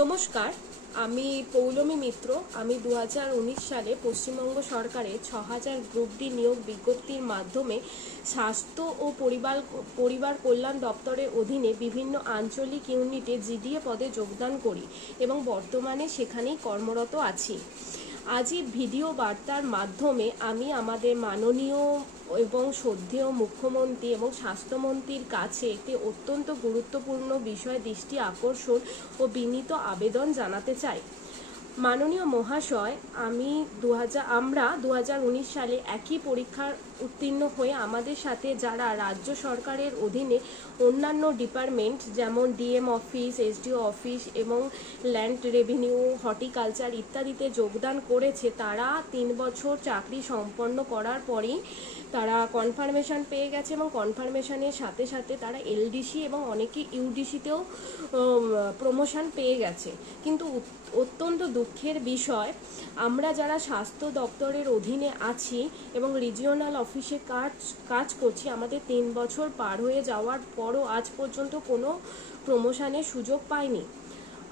নমস্কার, আমি পৌলমী মিত্র। আমি 2019 সালে পশ্চিমবঙ্গ সরকারের 6000 গ্রুপ ডি নিয়োগ বিজ্ঞপ্তির মাধ্যমে স্বাস্থ্য ও পরিবার কল্যাণ দপ্তরের অধীনে বিভিন্ন আঞ্চলিক ইউনিটে জিডিএ পদে যোগদান করি এবং বর্তমানে সেখানেই কর্মরত আছি। আজ এই ভিডিও বার্তার মাধ্যমে আমি আমাদের মাননীয় এবং শ্রদ্ধেয় মুখ্যমন্ত্রী এবং স্বাস্থ্যমন্ত্রীর কাছে একটি অত্যন্ত গুরুত্বপূর্ণ বিষয় দৃষ্টি আকর্ষণ ও বিনীত আবেদন জানাতে চাই। মাননীয় মহাশয়, আমরা 2019 সালে একই পরীক্ষার উত্তীর্ণ হয়ে আমাদের সাথে যারা রাজ্য সরকারের অধীনে অন্যান্য ডিপার্টমেন্ট যেমন ডিএম অফিস, এসডিও অফিস এবং ল্যান্ড রেভিনিউ, হর্টিকালচার ইত্যাদিতে যোগদান করেছে, তারা 3 বছর চাকরি সম্পন্ন করার পরেই তারা কনফার্মেশন পেয়ে গেছে এবং কনফার্মেশনের সাথে সাথে তারা এলডিসি এবং অনেকে ইউডিসিতেও প্রমোশন পেয়ে গেছে। কিন্তু অত্যন্ত দুঃখের বিষয়, আমরা যারা স্বাস্থ্য দপ্তরের অধীনে আছি এবং রিজিওনাল অফিসে কাজ করছি, আমাদের 3 বছর পার হয়ে যাওয়ার পরও আজ পর্যন্ত কোনো প্রমোশনের সুযোগ পাইনি।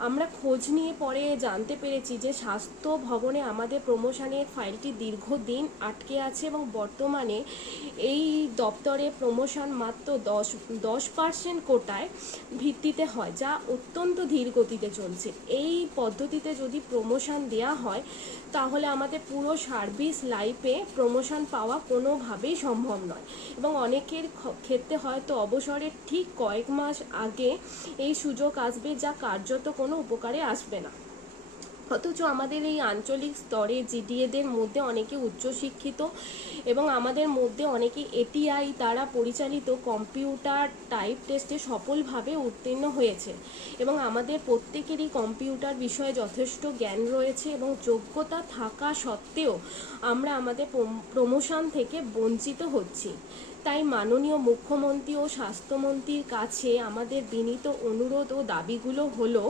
আমরা খোঁজ নিয়ে পরে জানতে পেরেছি যে স্বাস্থ্য ভবনে আমাদের প্রমোশনের ফাইলটি দীর্ঘদিন আটকে আছে এবং বর্তমানে এই দপ্তরে প্রমোশন মাত্র 10% কোটায় ভিত্তিতে হয়, যা অত্যন্ত ধীর গতিতে চলছে। এই পদ্ধতিতে যদি প্রমোশন দেওয়া হয় তাহলে আমাদের পুরো সার্ভিস লাইফে প্রমোশন পাওয়া কোনোভাবেই সম্ভব নয় এবং অনেকের ক্ষেত্রে হয়তো অবসরের ঠিক কয়েক মাস আগে এই সুযোগ আসবে, যা কার্যত কোনো উপকারে আসবে না। অথচ আমাদের এই আঞ্চলিক স্তরে জিডিএদের মধ্যে অনেকে উচ্চশিক্ষিত এবং আমাদের মধ্যে অনেকে এটিআই দ্বারা পরিচালিত কম্পিউটার টাইপ টেস্টে সফলভাবে উত্তীর্ণ হয়েছে এবং আমাদের প্রত্যেকেরই কম্পিউটার বিষয়ে যথেষ্ট জ্ঞান রয়েছে এবং যোগ্যতা থাকা সত্ত্বেও আমরা আমাদের প্রমোশন থেকে বঞ্চিত হচ্ছি। তাই মাননীয় মুখ্যমন্ত্রী ও স্বাস্থ্যমন্ত্রীর কাছে আমাদের বিনীত অনুরোধ ও দাবিগুলো হলো: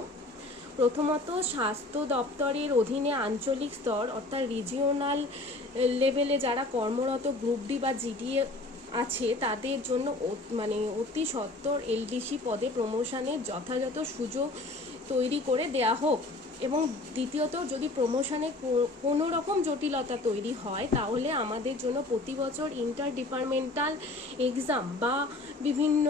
প্রথমত, স্বাস্থ্য দপ্তরের অধীনে আঞ্চলিক স্তর অর্থাৎ রিজিওনাল লেভেলে যারা কর্মরত গ্রুপ ডি বা জিডিএ আছে তাদের জন্য অতি সত্বর এলডিসি পদে প্রমোশনের যথাযথ সুযোগ তৈরি করে দেয়া হোক। এবং দ্বিতীয়ত, যদি প্রমোশনে কোনো রকম জটিলতা তৈরি হয় তাহলে আমাদের জন্য প্রতি বছর ইন্টার ডিপার্টমেন্টাল এক্সাম বা বিভিন্ন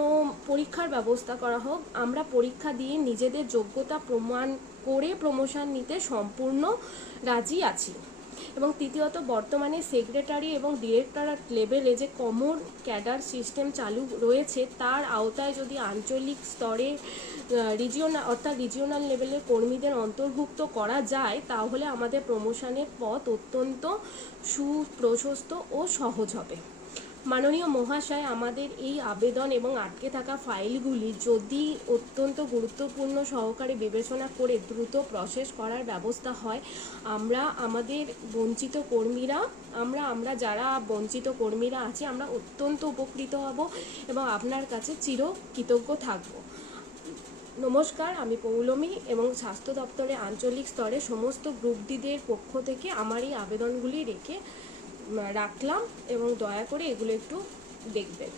পরীক্ষার ব্যবস্থা করা হোক। আমরা পরীক্ষা দিয়ে নিজেদের যোগ্যতা প্রমাণ করে প্রমোশন নিতে সম্পূর্ণ রাজি আছি। এবং তৃতীয়ত, বর্তমানে সেক্রেটারি এবং ডিরেক্টরেট লেভেলে যে কমন ক্যাডার সিস্টেম চালু রয়েছে তার আওতায় যদি আঞ্চলিক স্তরে রিজিওনাল লেভেলের কর্মীদের অন্তর্ভুক্ত করা যায় তাহলে আমাদের প্রমোশনের পথ অত্যন্ত সুপ্রশস্ত ও সহজ হবে। মাননীয় মহাশয়, আমাদের এই আবেদন এবং আটকে থাকা ফাইলগুলি যদি অত্যন্ত গুরুত্বপূর্ণ সহকারে বিবেচনা করে দ্রুত প্রসেস করার ব্যবস্থা হয়, আমাদের বঞ্চিত কর্মীরা আমরা যারা বঞ্চিত কর্মীরা আছি আমরা অত্যন্ত উপকৃত হব এবং আপনার কাছে চিরকৃতজ্ঞ থাকব। নমস্কার, আমি পৌলমী এবং স্বাস্থ্য দপ্তরের আঞ্চলিক স্তরে সমস্ত গ্রুপ ডিদের পক্ষ থেকে আমার এই আবেদনগুলি রাখলাম এবং দয়া করে এগুলো একটু দেখবেন।